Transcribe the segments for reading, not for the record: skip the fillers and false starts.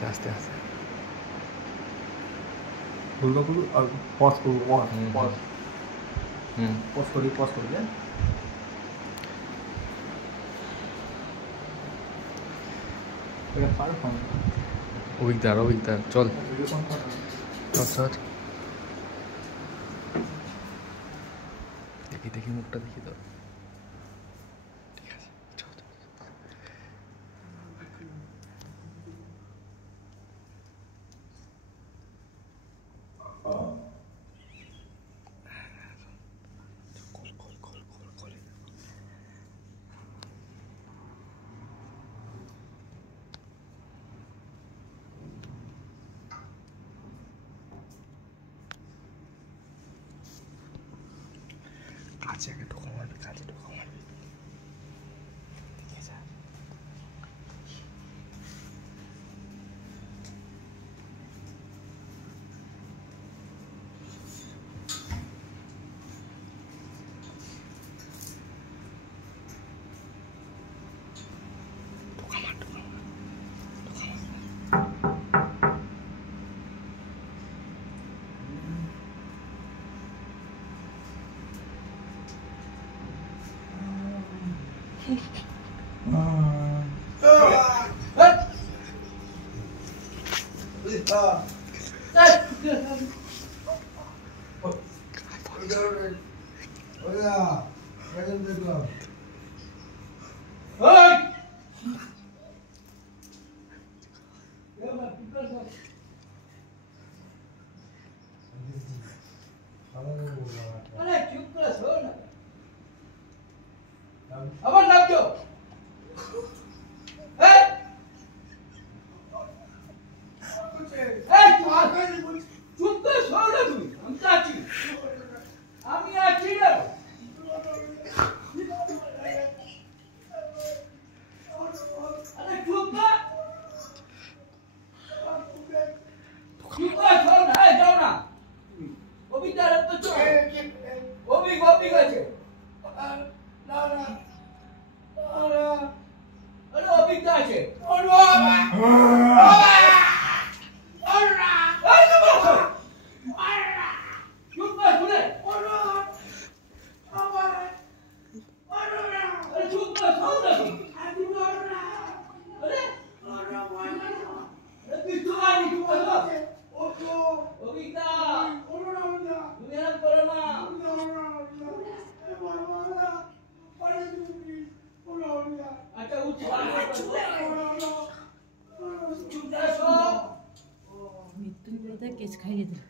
আস্তে আস্তে আস্তে দুর্গা পুজো আর পজ করবো পজ পজ করি অভিজ্ঞতার চল চল দেখি মুখটা দেখি তো ঠিক আছে চল কাছে আগে ঢোকা মারবি ঠিক আছে আবার নামছো চুপ করে শোনো না তুমি আমি আছি না আরে চুপ না শোনো না যাও না অভিজ্ঞতা তো চো অভিজ্ঞতা আছে আরে অভিজ্ঞতা আছে মৃত্যুঞ্জয়দা কেস খাইয়ে দিল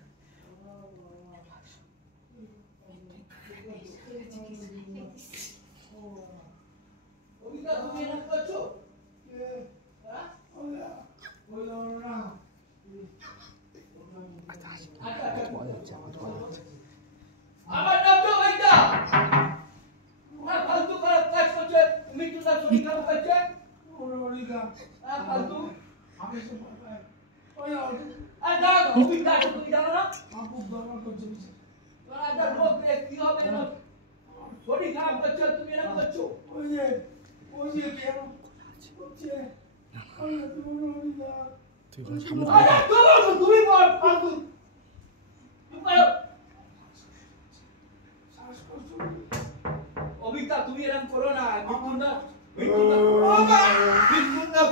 অভিজ্ঞতা তুমি এরকম করো না মৃত্যুঞ্জয়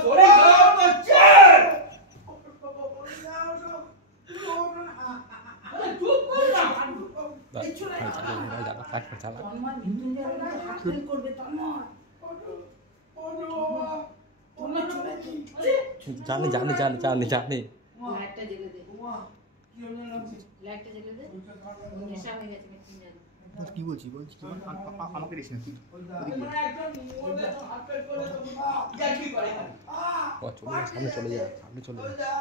শরীর খারাপ করছে চুপ করো না জানি কি বলছি আমাকে দিস না সামনে চলে যা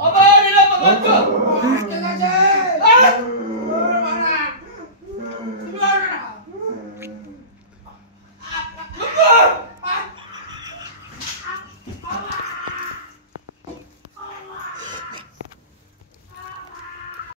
আবার